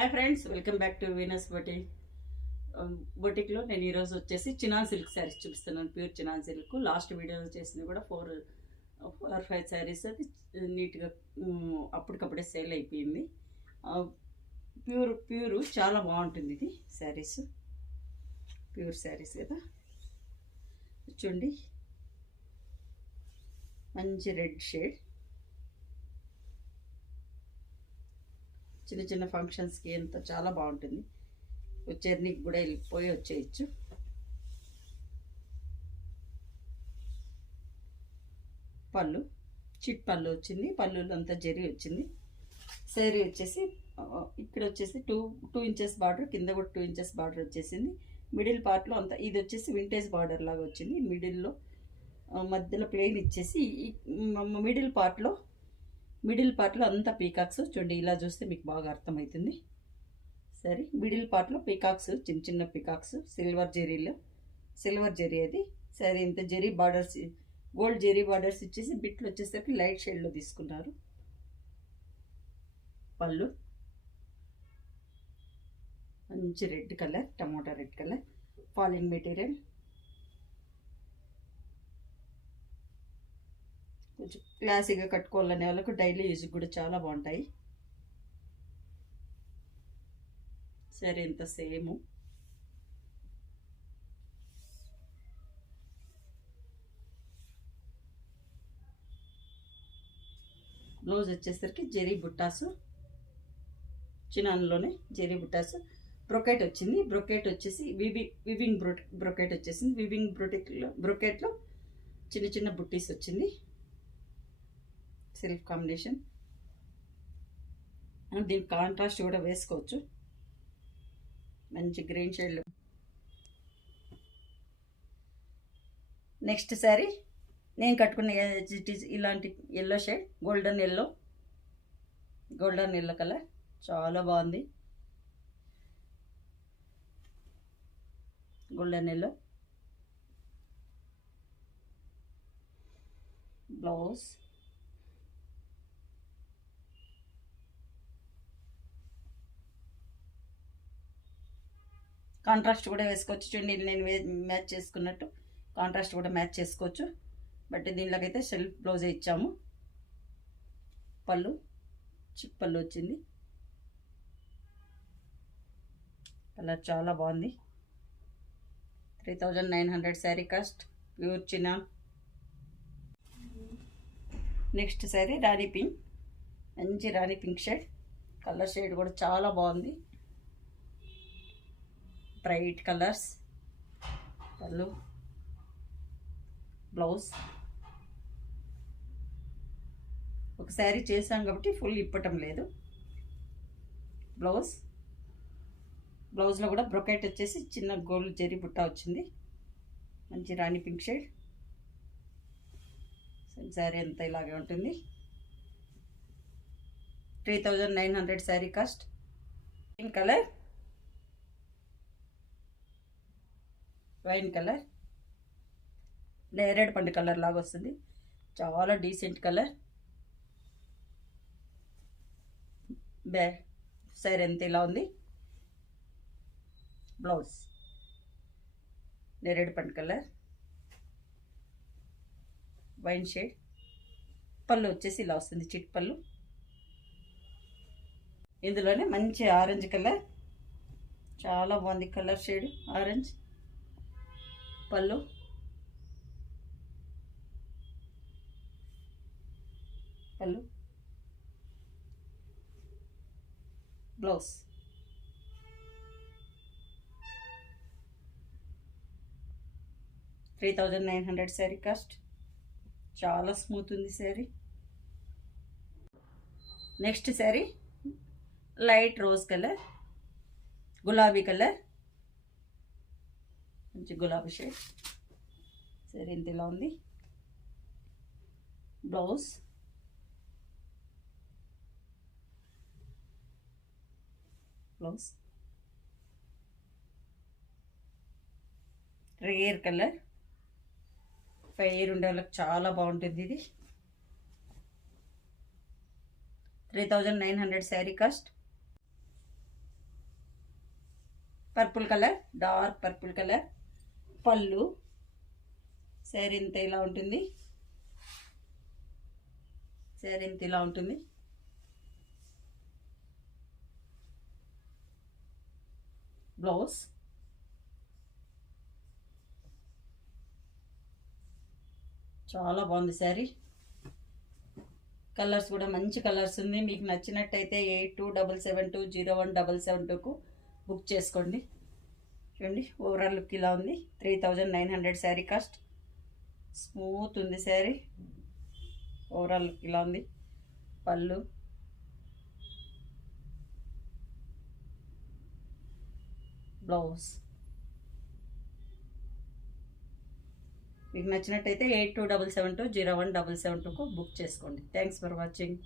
Hi friends, welcome back to Venus Boutique. బొటిక్లో నేను ఈరోజు వచ్చేసి చినాన్ సిల్క్ శారీస్ చూపిస్తున్నాను. Pure chinon silk. లాస్ట్ వీడియోలో చేసింది కూడా ఫోర్ ఫైవ్ శారీస్. అది నీట్గా అప్పటికప్పుడే సేల్ అయిపోయింది. ప్యూర్ చాలా బాగుంటుంది ఇది శారీస్. ప్యూర్ శారీస్ కదా. చూడండి, మంచి రెడ్ షేడ్. చిన్న చిన్న ఫంక్షన్స్కి ఎంత చాలా బాగుంటుంది. జర్నీకి కూడా వెళ్ళిపోయి వచ్చేయచ్చు. పళ్ళు చిట్ పళ్ళు వచ్చింది. పళ్ళులో అంతా జరీ వచ్చింది. శారీ వచ్చేసి ఇక్కడ వచ్చేసి టూ ఇంచెస్ బార్డర్, కింద కూడా 2 ఇంచెస్ బార్డర్ వచ్చేసింది. మిడిల్ పార్ట్లో అంతా ఇది వచ్చేసి వింటేజ్ బార్డర్ లాగా వచ్చింది. మిడిల్లో మధ్యలో ప్లెయిన్ ఇచ్చేసి మిడిల్ పార్ట్లో అంతా పీకాక్స్. చూడండి, ఇలా చూస్తే మీకు బాగా అర్థమవుతుంది. సరే, మిడిల్ పార్ట్లో పీకాక్స్, చిన్న చిన్న పీకాక్స్ సిల్వర్ జెరీ అది. సరే, ఇంత zari borders, gold zari borders ఇచ్చేసి బిట్లు వచ్చేసరికి లైట్ షేడ్లో తీసుకున్నారు. పళ్ళు మంచి red colour, tomato red colour. Falling material, కొంచెం క్లాసీగా కట్టుకోవాలనే వాళ్ళకు డైలీ యూజ్ కూడా చాలా బాగుంటాయి. సరే, ఇంత సేమ్. బ్లౌజ్ వచ్చేసరికి జెరీ బుట్టాసు, చినాన్లోనే జెరీ బుట్టాసు. బ్రొకెట్ వచ్చింది. బ్రొకెట్ వచ్చేసి వివింగ్ బ్రొకెట్ వచ్చేసింది. వివింగ్ బ్రొకెట్లో చిన్న చిన్న బుట్టీస్ వచ్చింది. Self combination. దీని కాంట్రాస్ట్ కూడా వేసుకోవచ్చు. మంచి గ్రీన్ షేడ్లో. నెక్స్ట్ శారీ నేను కట్టుకున్న ఇలాంటి yellow shade, golden yellow colour. చాలా బాగుంది. Golden yellow. బ్లౌజ్ కాంట్రాస్ట్ కూడా వేసుకోవచ్చు. చూడండి, నేను మ్యాచ్ చేసుకున్నట్టు కాంట్రాస్ట్ కూడా మ్యాచ్ చేసుకోవచ్చు. బట్ దీనిలోకైతే సెల్ఫ్ బ్లౌజే ఇచ్చాము. పళ్ళు చిక్ పళ్ళు వచ్చింది. కలర్ చాలా బాగుంది. 3900 sari cost. Pure chinon. Next sari rani pink, మంచి rani pink shade. Colour shade కూడా చాలా బాగుంది. Bright colours. పళ్ళు, బ్లౌజ్. ఒక శారీ చేసాం కాబట్టి ఫుల్ ఇప్పటం లేదు. బ్లౌజ్లో కూడా బ్రొకెట్ వచ్చేసి చిన్న గోల్డ్ జెరీ బుట్ట వచ్చింది. మంచి రాణి పింక్ షేడ్. శారీ అంతా ఇలాగే ఉంటుంది. 3900 sari cost. Pink colour, wine colour, నేరేడు పండు కలర్ లాగా వస్తుంది. చాలా డీసెంట్ కలర్. శారీ ఎంత ఇలా ఉంది. బ్లౌజ్ నేరేడు పండు కలర్, వైన్ షేడ్. పళ్ళు వచ్చేసి ఇలా వస్తుంది, చిట్ పళ్ళు. ఇందులోనే మంచి ఆరెంజ్ కలర్, చాలా బాగుంది కలర్ షేడ్ ఆరెంజ్. పళ్ళు, బ్లౌజ్. $3900 శారీ కాస్ట్. చాలా స్మూత్ ఉంది sari. Next sari light rose colour, గులాబీ కలర్, మంచి గులాబీ షేడ్. శారీ ఇంత ఇలా ఉంది. Blouse rare colour. ఫెయిర్ ఉండే వాళ్ళకి చాలా బాగుంటుంది ఇది. 3900 sari cost. Purple colour, dark purple colour. పళ్ళు శారీ ఇంత ఇలా ఉంటుంది. శారీ ఇంత ఇలా ఉంటుంది. బ్లౌజ్ చాలా బాగుంది శారీ. కలర్స్ కూడా మంచి కలర్స్ ఉంది. మీకు నచ్చినట్టయితే 8277201772కు బుక్ చేసుకోండి. చూడండి ఓవరాల్ లుక్ ఇలా ఉంది. 3900 శారీ కాస్ట్. స్మూత్ ఉంది శారీ. ఓవరాల్ లుక్ ఇలా ఉంది. పళ్ళు, బ్లౌజ్. మీకు నచ్చినట్టయితే 8277201772కు బుక్ చేసుకోండి. Thanks for watching.